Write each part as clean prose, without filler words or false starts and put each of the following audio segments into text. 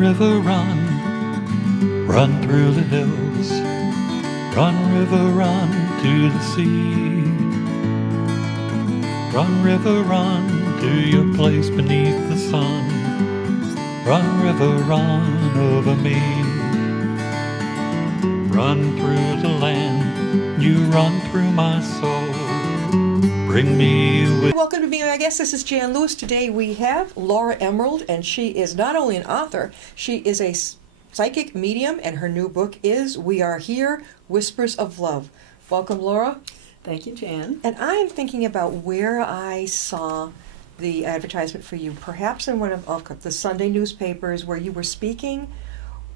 river, run, run through the hills. Run, river, run to the sea. Run, river, run to your place beneath the sun. Run, river, run over me. Run through the land, you run through my soul. Bring me with. Welcome to Be My Guest. This is Jan Lewis. Today we have Laura Emerald, and she is not only an author, she is a psychic medium, and her new book is We Are Here, Whispers of Love. Welcome, Laura. Thank you, Jan. And I'm thinking about where I saw the advertisement for you, perhaps in one of the Sunday newspapers where you were speaking.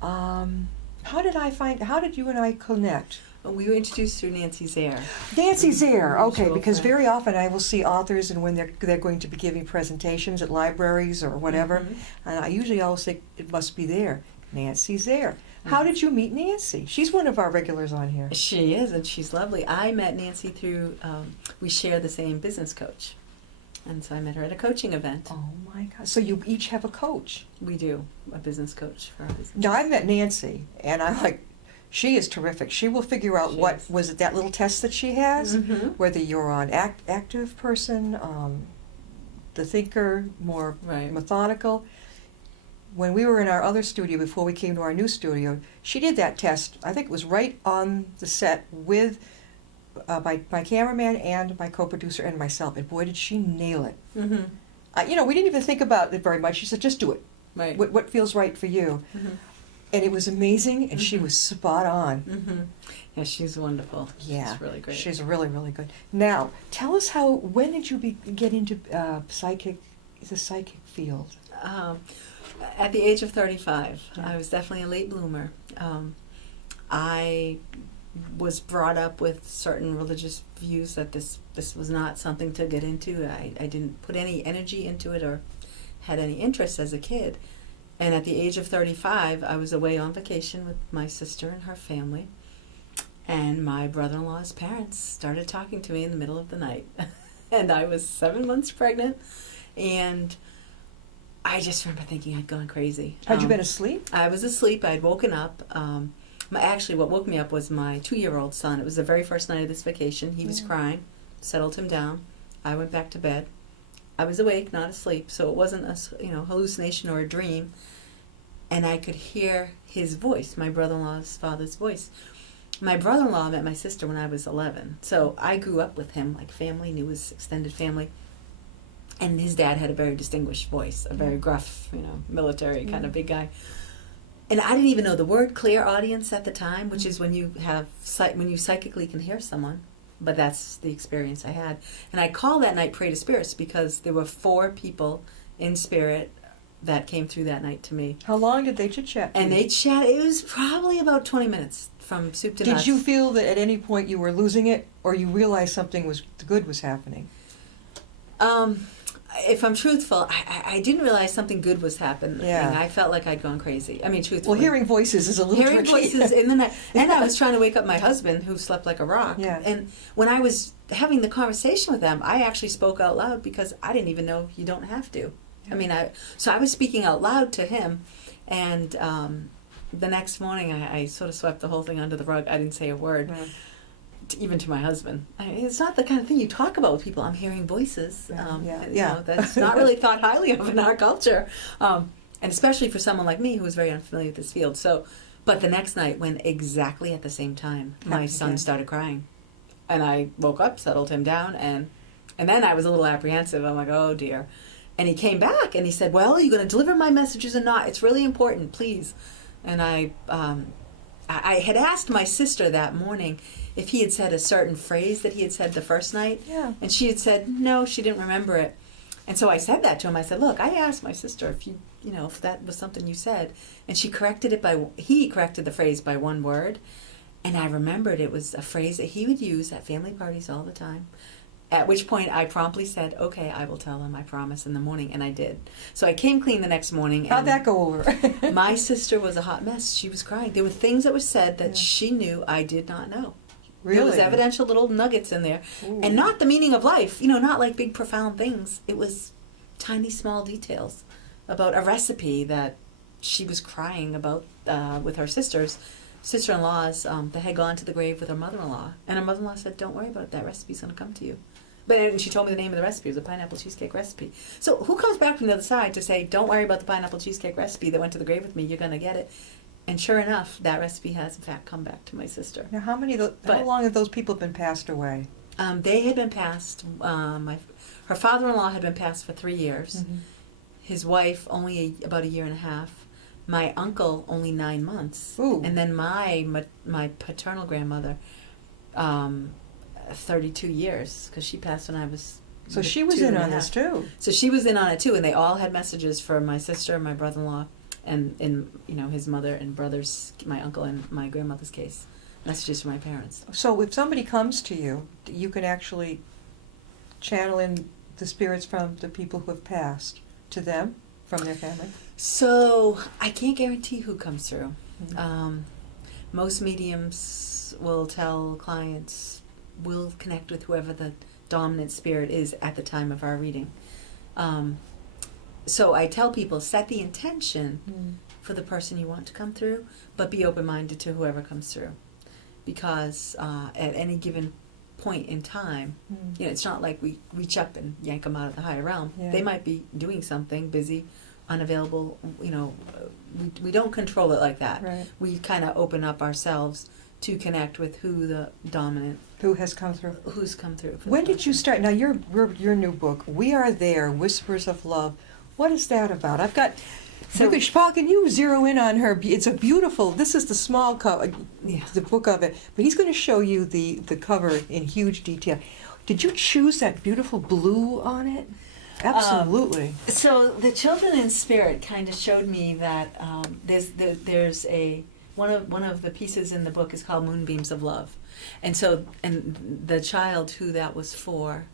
How did you and I connect? We were introduced through Nancy Zare. Nancy Zare, okay, Mutual because friend. very often I will see authors, and when they're going to be giving presentations at libraries or whatever, and I usually always think it must be there. Nancy Zare. How did you meet Nancy? She's one of our regulars on here. She is, and she's lovely. I met Nancy through, we share the same business coach. And so I met her at a coaching event. Oh my God! So you each have a coach. We do, a business coach for our business. Now I've met Nancy, and I'm like, she is terrific. She will figure out was it that little test that she has, whether you're on active person, the thinker, more methodical. When we were in our other studio before we came to our new studio, she did that test. I think it was right on the set with my cameraman and my co-producer and myself. And boy, did she nail it. We didn't even think about it very much. She said, just do it. Right. What feels right for you. And it was amazing, and she was spot on. Yeah, she's wonderful. Yeah. She's really great. She's really, really good. Now, tell us when did you get into the psychic field? At the age of 35, I was definitely a late bloomer. I was brought up with certain religious views that this was not something to get into. I didn't put any energy into it or had any interest as a kid. And at the age of 35, I was away on vacation with my sister and her family. And my brother-in-law's parents started talking to me in the middle of the night. And I was 7 months pregnant. And I just remember thinking I'd gone crazy. Had you been asleep? I was asleep. I'd woken up. Actually, what woke me up was my 2-year-old son. It was the very first night of this vacation. He was crying. Settled him down. I went back to bed. I was awake, not asleep, so it wasn't a hallucination or a dream. And I could hear his voice, my brother-in-law's father's voice. My brother-in-law met my sister when I was 11, so I grew up with him, like family, knew his extended family. And his dad had a very distinguished voice, a very gruff, military kind of big guy. And I didn't even know the word clairaudience at the time, which is when you psychically can hear someone. But that's the experience I had. And I call that night Pray to Spirits because there were 4 people in spirit that came through that night to me. How long did they chit-chat? And they chatted. It was probably about 20 minutes from soup to nuts. Did you feel that at any point you were losing it, or you realized something good was happening? If I'm truthful, I didn't realize something good was happening. Yeah. I felt like I'd gone crazy. I mean, truthfully. Well, hearing voices is a little Hearing tricky. voices in the night. And I was trying to wake up my husband, who slept like a rock. Yeah. And when I was having the conversation with them, I actually spoke out loud because I didn't even know you don't have to. I mean, so I was speaking out loud to him. And the next morning, I sort of swept the whole thing under the rug. I didn't say a word. Right. Even to my husband. It's not the kind of thing you talk about with people. I'm hearing voices. That's not really thought highly of in our culture. And especially for someone like me who was very unfamiliar with this field. But the next night, when exactly at the same time, my son started crying. And I woke up, settled him down, and then I was a little apprehensive. I'm like, oh dear. And he came back and he said, well, are you going to deliver my messages or not? It's really important, please. And I had asked my sister that morning if he had said a certain phrase that he had said the first night. Yeah. And she had said, no, she didn't remember it. And so I said that to him. I said, look, I asked my sister if that was something you said. And he corrected the phrase by one word. And I remembered it was a phrase that he would use at family parties all the time. At which point I promptly said, okay, I will tell him, I promise, in the morning. And I did. So I came clean the next morning. How'd that go over? My sister was a hot mess. She was crying. There were things that were said that she knew I did not know. Really? There was evidential little nuggets in there. Ooh. And not the meaning of life, not like big profound things. It was tiny small details about a recipe that she was crying about with her sister-in-laws that had gone to the grave with her mother-in-law, and her mother-in-law said, "Don't worry about it. That recipe's going to come to you." But and she told me the name of the recipe. It was a pineapple cheesecake recipe. So who comes back from the other side to say, "Don't worry about the pineapple cheesecake recipe that went to the grave with me. You're going to get it." And sure enough, that recipe has in fact come back to my sister. Now, how long have those people been passed away? They had been passed. Her father-in-law had been passed for 3 years. Mm-hmm. His wife only about a year and a half. My uncle only 9 months. Ooh. And then my paternal grandmother, 32 years, because she passed when I was. So she was in on this too. So she was in on it too, and they all had messages for my sister, my brother-in-law, and his mother and brothers, my uncle and my grandmother's case. Messages from my parents. So if somebody comes to you, you can actually channel in the spirits from the people who have passed to them from their family? So I can't guarantee who comes through. Mm-hmm. Most mediums will tell clients, we'll connect with whoever the dominant spirit is at the time of our reading. So I tell people, set the intention for the person you want to come through, but be open-minded to whoever comes through. Because at any given point in time, it's not like we reach up and yank them out of the higher realm. Yeah. They might be doing something, busy, unavailable. We don't control it like that. Right. We kind of open up ourselves to connect with who the dominant, Who has come through? who's come through. for the When did you person. start? Now, your new book, We Are There, Whispers of Love. What is that about? I've got... So- Paul, can you zero in on her? It's a beautiful... This is the small cover, Yeah. the book of it. But he's going to show you the cover in huge detail. Did you choose that beautiful blue on it? Absolutely. So the children in spirit kind of showed me that there's one of the pieces in the book is called Moonbeams of Love, and the child who that was for,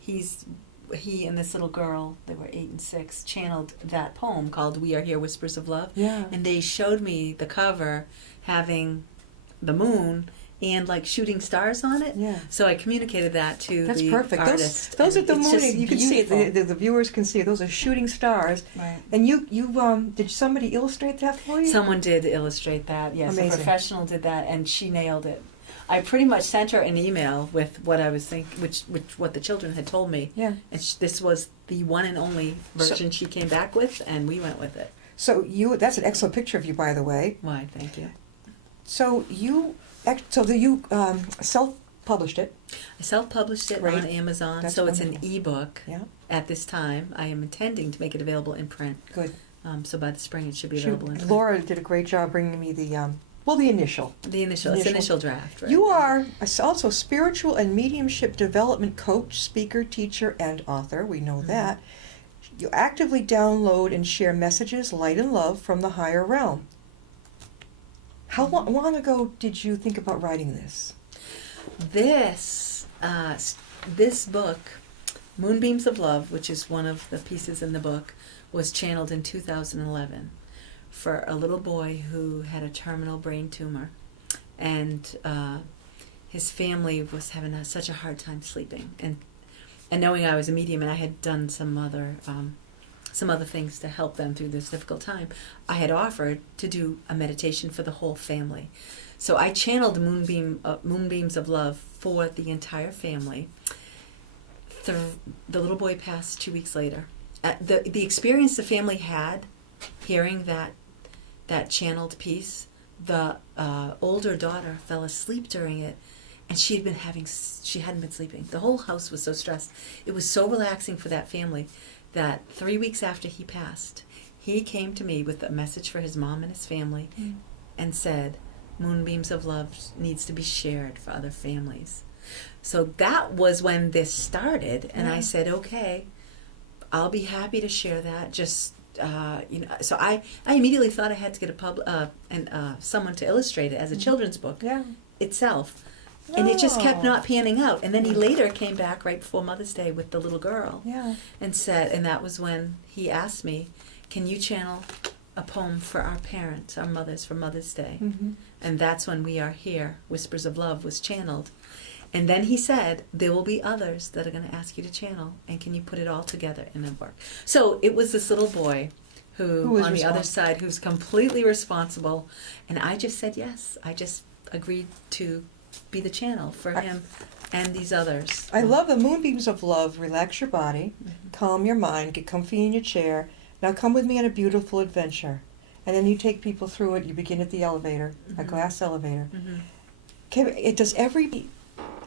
he and this little girl, they were 8 and 6, channeled that poem called "We Are Here, Whispers of Love," Yeah. and they showed me the cover having the moon and like shooting stars on it. Yeah. So I communicated that to That's the perfect. artist. Those are and the it's just moon. You can see it. beautiful. The viewers can see it. Those are shooting stars. Right. And you did somebody illustrate that for you? Someone did illustrate that. Yes, Amazing. a professional did that, and she nailed it. I pretty much sent her an email with what I was thinking, which what the children had told me, Yeah. and this was the one and only version she came back with, and we went with it. So that's an excellent picture of you, by the way. Why? Thank you. So you self-published it. I self-published it Great. on Amazon, That's so it's wonderful. an ebook. Yeah. At this time, I am intending to make it available in print. Good. So by the spring, it should be available in print. Laura did a great job bringing me the initial. The initial draft. Right? You are also spiritual and mediumship development coach, speaker, teacher, and author. We know that. You actively download and share messages, light and love from the higher realm. How long ago did you think about writing this? This book, Moonbeams of Love, which is one of the pieces in the book, was channeled in 2011 for a little boy who had a terminal brain tumor, and his family was having such a hard time sleeping, and knowing I was a medium and I had done some other things to help them through this difficult time, I had offered to do a meditation for the whole family. So I channeled Moonbeams of Love for the entire family. The little boy passed 2 weeks later. The experience the family had hearing that channeled piece, the older daughter fell asleep during it, and she hadn't been sleeping. The whole house was so stressed. It was so relaxing for that family that 3 weeks after he passed, he came to me with a message for his mom and his family and said, "Moonbeams of Love needs to be shared for other families." So that was when this started, and I said, okay, I'll be happy to share that. Just so I immediately thought I had to get someone to illustrate it as a children's book itself. And it just kept not panning out. And then he later came back right before Mother's Day with the little girl and said, and that was when he asked me, "Can you channel a poem for our parents, our mothers, for Mother's Day?" Mm-hmm. And that's when We Are Here, Whispers of Love, was channeled. And then he said, there will be others that are going to ask you to channel, and can you put it all together in a work? So it was this little boy who is on the other responsible? side, who's completely responsible. And I just said yes. I just agreed to be the channel for him and these others. I love the moonbeams of love. Relax your body, Mhm. calm your mind, get comfy in your chair. Now come with me on a beautiful adventure. And then you take people through it. You begin at the elevator, a Mhm. glass elevator. Mhm.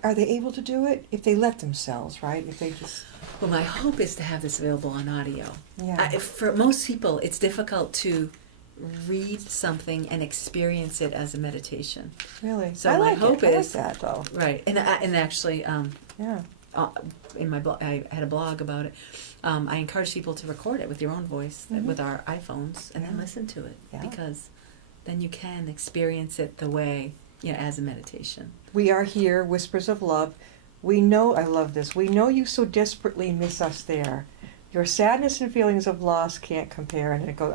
Are they able to do it if they let themselves, right? If they just, Well, my hope is to have this available on audio. yeah. For most people, it's difficult to read something and experience it as a meditation. Really? So I my like hope it. I like is- that, though. Right. And actually, Yeah. in my blog, I had a blog about it. I encourage people to record it with your own voice, Mhm. with our iPhones, and then Yeah. listen to it, Yeah. because then you can experience it the way, as a meditation. We are here, Whispers of Love. We know, I love this, we know you so desperately miss us there. Your sadness and feelings of loss can't compare. And it goes,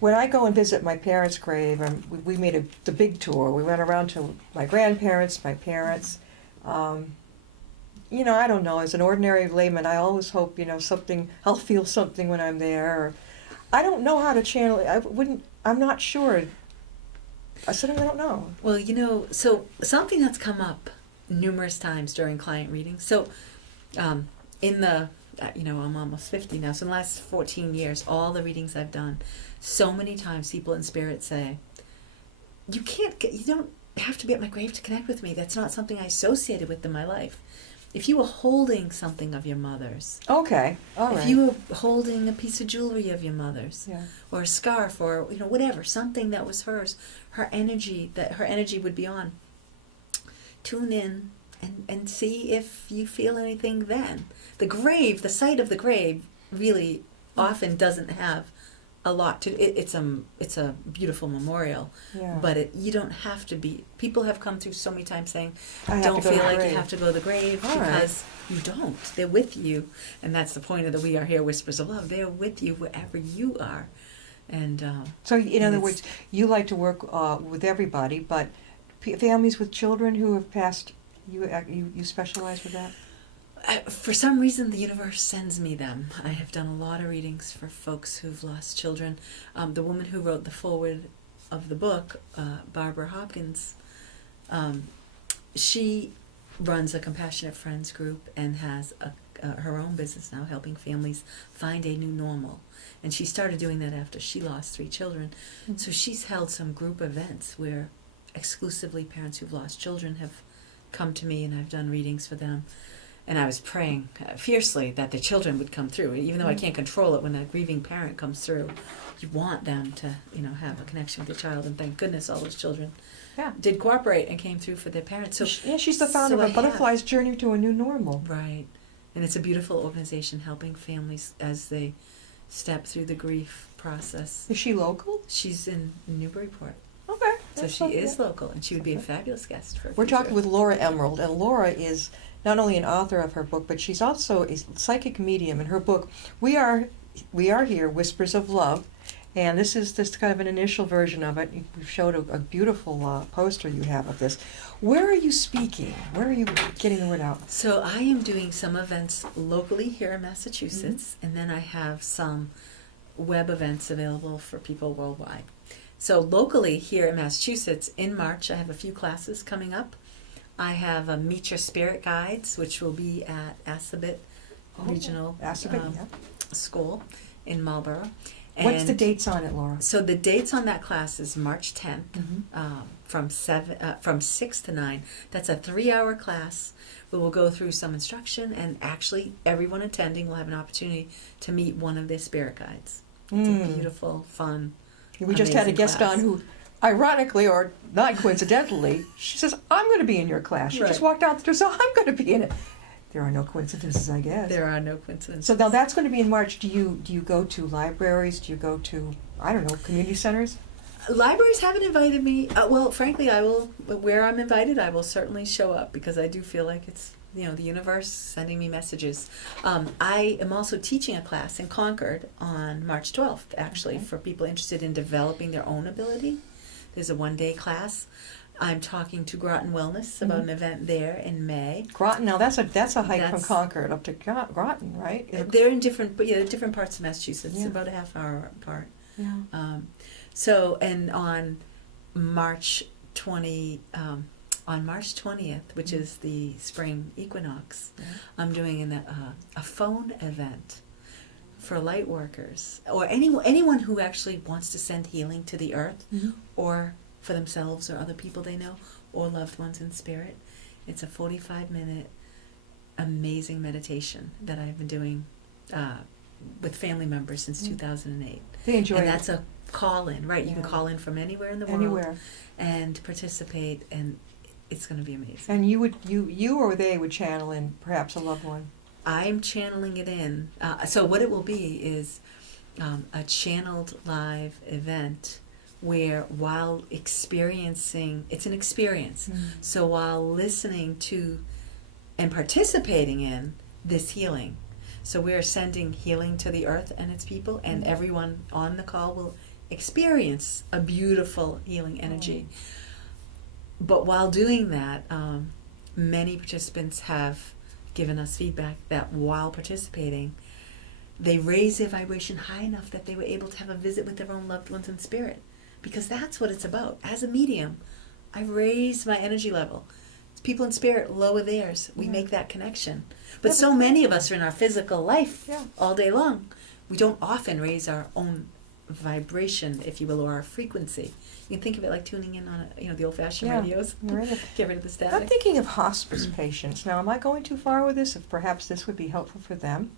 when I go and visit my parents' grave, and we made the big tour. We went around to my grandparents, my parents. I don't know, as an ordinary layman, I always hope, I'll feel something when I'm there. Or, I don't know how to channel it. I'm not sure. I suddenly don't know. Well, so something that's come up numerous times during client readings. So, I'm almost 50 now. So in the last 14 years, all the readings I've done, so many times people in spirit say, you don't have to be at my grave to connect with me. That's not something I associated with in my life. If you were holding something of your mother's, Okay, all right. if you were holding a piece of jewelry of your mother's, Yeah. or a scarf, or whatever, something that was hers, her energy would be on. Tune in and see if you feel anything then. The site of the grave really often doesn't have a lot to it's a beautiful memorial, Yeah. but you don't have to be. People have come through so many times saying, I have don't to go to feel the like grave. you have to go to the grave, All right. because you don't. They're with you, and that's the point of the We Are Here Whispers of Love. They're with you wherever you are, and So, in other it's- words, you like to work with everybody, but families with children who have passed, you specialize with that? for some reason, the universe sends me them. I have done a lot of readings for folks who've lost children. The woman who wrote the foreword of the book, Barbara Hopkins, she runs a Compassionate Friends group and has her own business now, helping families find a new normal. And she started doing that after she lost 3 children. Mhm. So she's held some group events where exclusively parents who've lost children have come to me, and I've done readings for them. And I was praying fiercely that the children would come through. Even though I can't control it, when a grieving parent comes through, you want them to, have a connection with their child. And thank goodness all those children did cooperate and came through for their parents. So She's the founder so of I A Butterfly's Journey to a New Normal. Right. And it's a beautiful organization helping families as they step through the grief process. Is she local? She's in Newburyport. Okay. So she is local, and she would be a fabulous guest for a We're future. talking with Laura Emerald, and Laura is not only an author of her book, but she's also a psychic medium. In her book, We Are Here, Whispers of Love, and this is just kind of an initial version of it. You showed a beautiful poster you have of this. Where are you speaking? Where are you getting the word out? So I am doing some events locally here in Massachusetts, and then I have some web events available for people worldwide. So locally here in Massachusetts, in March, I have a few classes coming up. I have a Meet Your Spirit Guides, which will be at Assabet Regional Assabet, yeah. School in Marlborough. What's the And dates on it, Laura? So the dates on that class is March 10th, Mhm. from 6 to 9. That's a 3-hour class. We will go through some instruction, and actually everyone attending will have an opportunity to meet one of their spirit guides. It's a beautiful, fun, We just had a amazing guest class. on who, ironically or not coincidentally, she says, I'm going to be in your class. She just Right. walked out the door, so I'm going to be in it. There are no coincidences, I guess. There are no coincidences. So now that's going to be in March. Do you go to libraries? Do you go to, I don't know, community centers? Libraries haven't invited me. Well, frankly, I will. Where I'm invited, I will certainly show up, because I do feel like it's the universe sending me messages. I am also teaching a class in Concord on March 12th, actually, Okay. for people interested in developing their own ability. There's a 1-day class. I'm talking to Groton Wellness about an event there in May. Groton, now that's a hike from That's- Concord up to Groton, right? They're in different parts of Massachusetts, Yeah. about a half hour apart. Yeah. So, and on March 20th, which is the spring equinox, Yeah. I'm doing a phone event for light workers or anyone who actually wants to send healing to the earth, or for themselves or other people they know or loved ones in spirit. It's a 45-minute amazing meditation that I've been doing with family members since 2008. They enjoy And it. that's a call-in, right? You can Yeah. call in from anywhere in the world Anywhere. and participate, and it's going to be amazing. And you or they would channel in perhaps a loved one. I'm channeling it in. So what it will be is a channeled live event where while experiencing, it's an experience. So while listening to and participating in this healing, so we're sending healing to the earth and its people, and everyone on the call will experience a beautiful healing energy. But while doing that, many participants have given us feedback that while participating, they raised their vibration high enough that they were able to have a visit with their own loved ones in spirit. Because that's what it's about. As a medium, I raise my energy level. People in spirit lower theirs. We make that connection. But Yeah, so but- many of us are in our physical life Yeah. all day long. We don't often raise our own vibration, if you will, or our frequency. You can think of it like tuning in on the old-fashioned Yeah. radios. Right. Get rid of the I'm static. thinking of hospice patients. Now, am I going too far with this? If perhaps this would be helpful for them?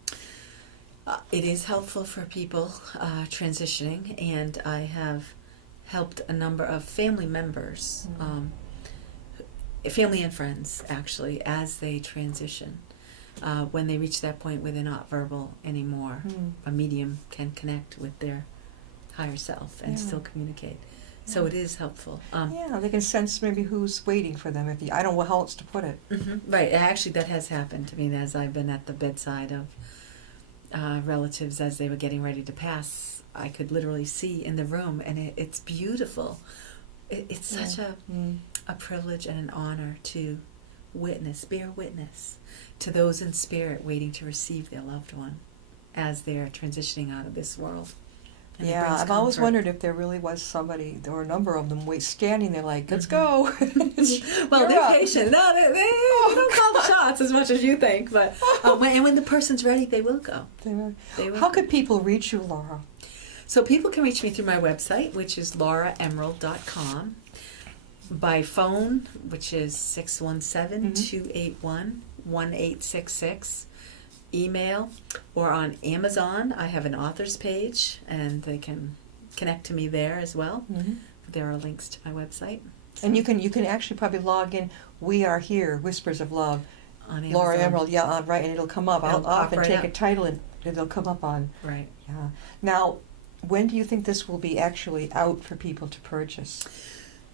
It is helpful for people transitioning, and I have helped a number of family members, family and friends actually, as they transition. When they reach that point where they're not verbal anymore, a medium can connect with their higher self and Yeah. still communicate. So it is helpful. Yeah, they can sense maybe who's waiting for them. I don't know how else to put it. Right, actually that has happened to me as I've been at the bedside of relatives as they were getting ready to pass. I could literally see in the room, and it's beautiful. It's such a privilege and an honor to bear witness to those in spirit waiting to receive their loved one as they're transitioning out of this world. And it Yeah, brings I've always comfort. wondered if there really was somebody, or a number of them, standing there like, let's go. Well, You're they're up. patient. No, they don't call the shots as much as you think. But when the person's ready, they will go. They will How go. could people reach you, Laura? So people can reach me through my website, which is lauraemerald.com. By phone, which is 617-281-1866. Email, or on Amazon. I have an author's page, and they can connect to me there as well. There are links to my website. And you can actually probably log in. We are here, Whispers of Love, On Amazon. Laura Emerald. Yeah, right, and it'll come up. It'll I'll pop often right take up. a title and it'll come up on. Right. Yeah. Now, when do you think this will be actually out for people to purchase?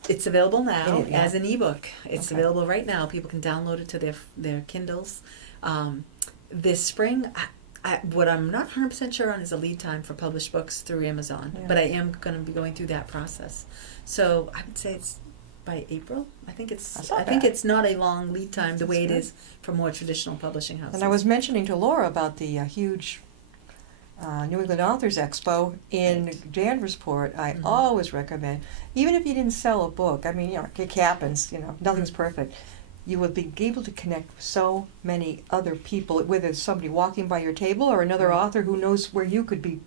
It's available now Yeah. as an ebook. It's Okay. available right now. People can download it to their Kindles. This spring, what I'm not 100% sure on is a lead time for published books through Amazon, Yeah. but I am going to be going through that process. So I would say it's by April. I think That's not it's bad. not a long lead time the That's way it good. is for more traditional publishing houses. And I was mentioning to Laura about the huge New England Authors Expo in Right. Danversport. I Mhm. always recommend, even if you didn't sell a book, I mean, it happens, nothing's perfect. You will be able to connect with so many other people, whether it's somebody walking by your table or another Right. author who knows where you could be.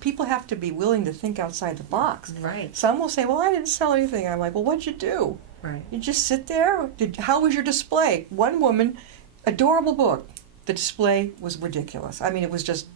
People have to be willing to think outside the box. Right, Some will say, well, I didn't sell anything. I'm like, well, what'd you do? right. You just sit there? How was your display? One woman, adorable book. The display was ridiculous. I mean, it was just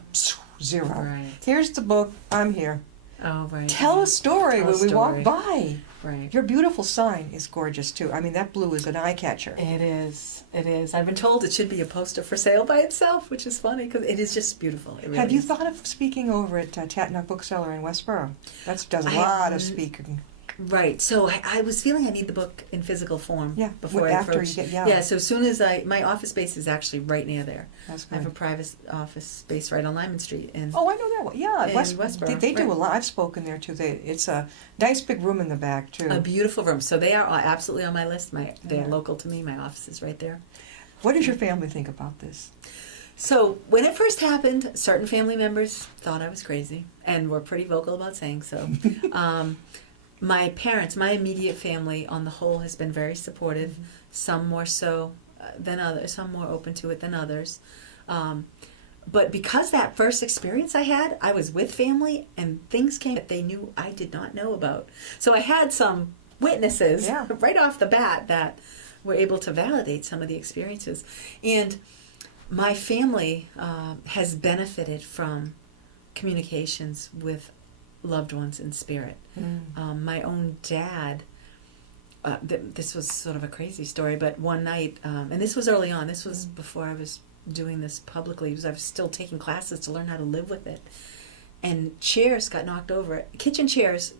zero. Right. Here's the book. I'm here. Oh, right. Tell a story Tell a when we walk story. by. Right. Your beautiful sign is gorgeous, too. I mean, that blue is an eye catcher. It is. It is. I've been told it should be a poster for sale by itself, which is funny because it is just beautiful. It really Have you is. thought of speaking over at Tatnut Bookseller in Westboro? That does a I lot have of speaking. Right. So I was feeling I need the book in physical form. Yeah, Before I after approached. you get, yeah. Yeah. So as soon as my office space is actually right near there. That's I have a good. private office space right on Lyman Street, and Oh, I know that one. Yeah, In Westboro, they do right. a lot. I've spoken there too. It's a nice big room in the back too. a beautiful room. So they are absolutely on my list. They're Yeah. local to me. My office is right there. What does your family think about this? So when it first happened, certain family members thought I was crazy and were pretty vocal about saying so. My parents, my immediate family on the whole has been very supportive, some more so than others, some more open to it than others. But because that first experience I had, I was with family and things came that they knew I did not know about. So I had some witnesses Yeah. right off the bat that were able to validate some of the experiences. And my family has benefited from communications with loved ones in spirit. My own dad, this was sort of a crazy story, but one night, and this was early on, this was before I was doing this publicly, because I was still taking classes to learn how to live with it. And chairs got knocked over, kitchen chairs.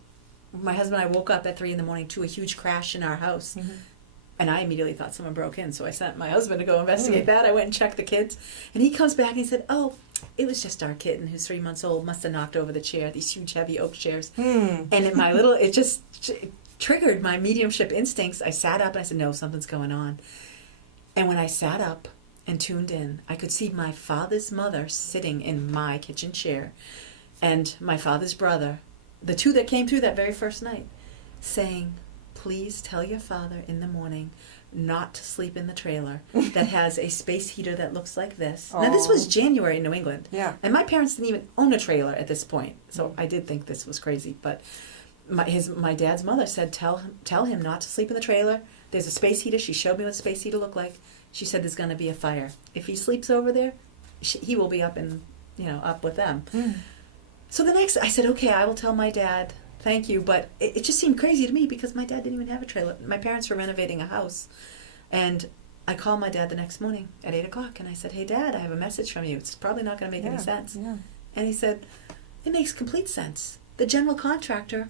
My husband and I woke up at 3 a.m. to a huge crash in our house. And I immediately thought someone broke in, so I sent my husband to go investigate that. I went and checked the kids. And he comes back and he said, oh, it was just our kitten who's 3 months old, must have knocked over the chair, these huge heavy oak chairs. And in my little, it just triggered my mediumship instincts. I sat up and I said, no, something's going on. And when I sat up and tuned in, I could see my father's mother sitting in my kitchen chair and my father's brother, the two that came through that very first night, saying, please tell your father in the morning not to sleep in the trailer that has a space heater that looks like this. Now, this was January in New England. Yeah. And my parents didn't even own a trailer at this point, so I did think this was crazy. But my dad's mother said, tell him not to sleep in the trailer. There's a space heater. She showed me what a space heater looked like. She said there's going to be a fire. If he sleeps over there, he will be up with them. So the next, I said, okay, I will tell my dad. Thank you, but it just seemed crazy to me because my dad didn't even have a trailer. My parents were renovating a house, and I called my dad the next morning at 8 o'clock, and I said, hey, Dad, I have a message from you. It's probably not going to make any sense. Yeah. And he said, it makes complete sense. The general contractor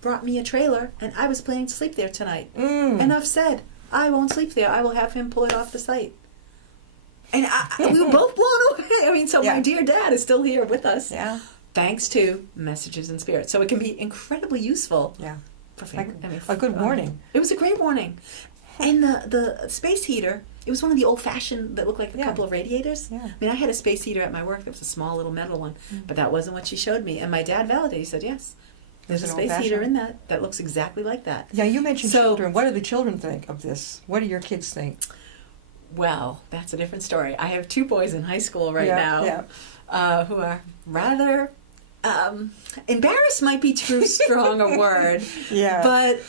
brought me a trailer, and I was planning to sleep there tonight. Enough said. I won't sleep there. I will have him pull it off the site. And we were both blown away. My dear dad is still here with us. Yeah. Thanks to Messages in Spirit. So it can be incredibly useful. Yeah. For family. A good warning. It was a great warning. And the space heater, it was one of the old-fashioned that looked like a couple of radiators. Yeah. I had a space heater at my work that was a small little metal one, but that wasn't what she showed me. And my dad validated. He said, yes, there's a space heater in that looks exactly like that. Yeah, you mentioned children. What do the children think of this? What do your kids think? Well, that's a different story. I have 2 boys in high school now who are rather... embarrassed might be too strong a word. Yeah. But,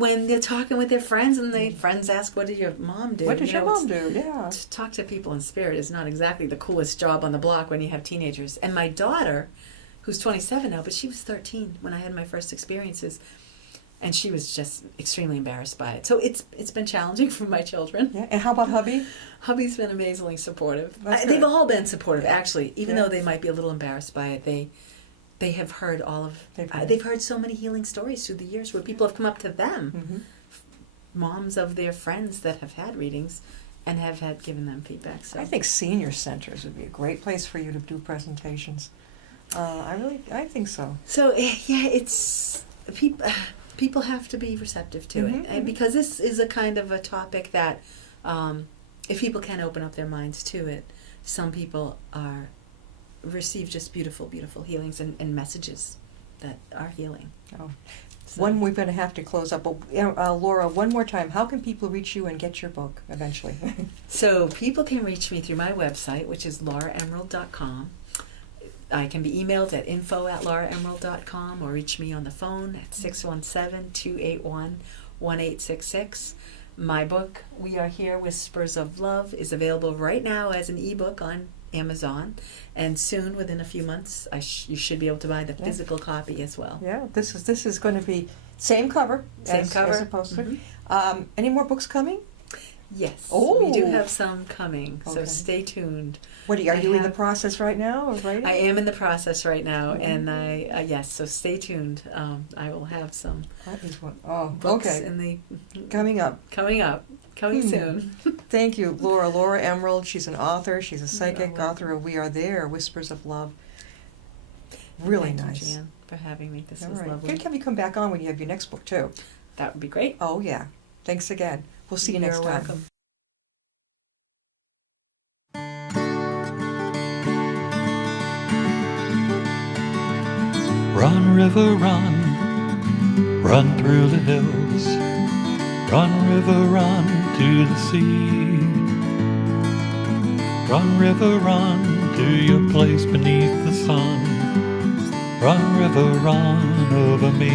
when they're talking with their friends and the friends ask, what did your mom do? What does your mom do? Yeah. To talk to people in spirit is not exactly the coolest job on the block when you have teenagers. And my daughter, who's 27 now, but she was 13 when I had my first experiences. And she was just extremely embarrassed by it. So it's been challenging for my children. Yeah. And how about hubby? Hubby's been amazingly supportive. That's They've good. all been supportive, actually. Even though they might be a little embarrassed by it, they have heard they've heard so many healing stories through the years where people have come up to them, moms of their friends that have had readings, and have had given them feedback. So I think senior centers would be a great place for you to do presentations. I think so. So it's people have to be receptive to it, and because this is a kind of a topic that, if people can open up their minds to it, some people receive just beautiful, beautiful healings and messages that are healing. Oh. So. One, we're going to have to close up. But, Laura, one more time, how can people reach you and get your book eventually? So people can reach me through my website, which is lauraemerald.com. I can be emailed at info@lauraemerald.com or reach me on the phone at 617-281-1866. My book, We Are Here, Whispers of Love, is available right now as an ebook on Amazon, and soon, within a few months, you should be able to buy the physical copy as well. Yeah, this is going to be same cover. Same cover. As opposed to. Any more books coming? Yes, Oh. we do have some coming, so Okay. stay tuned. What are you in the have- process right now of writing? I am in the process right now, and yes, so stay tuned. I will have some That is one. Oh, books okay. in the Coming up. coming soon. Thank you, Laura. Laura Emerald. She's an author. She's a psychic, welcome. author of We Are There, Whispers of Love. Really Thank nice. you, Jan, for having me. This All was right. lovely. Good to have you come back on when you have your next book, too. That would be great. Oh, yeah. Thanks again. We'll see you next You're time. welcome. Run, river, run. Run through the hills. Run, river, run to the sea. Run, river, run to your place beneath the sun. Run, river, run over me.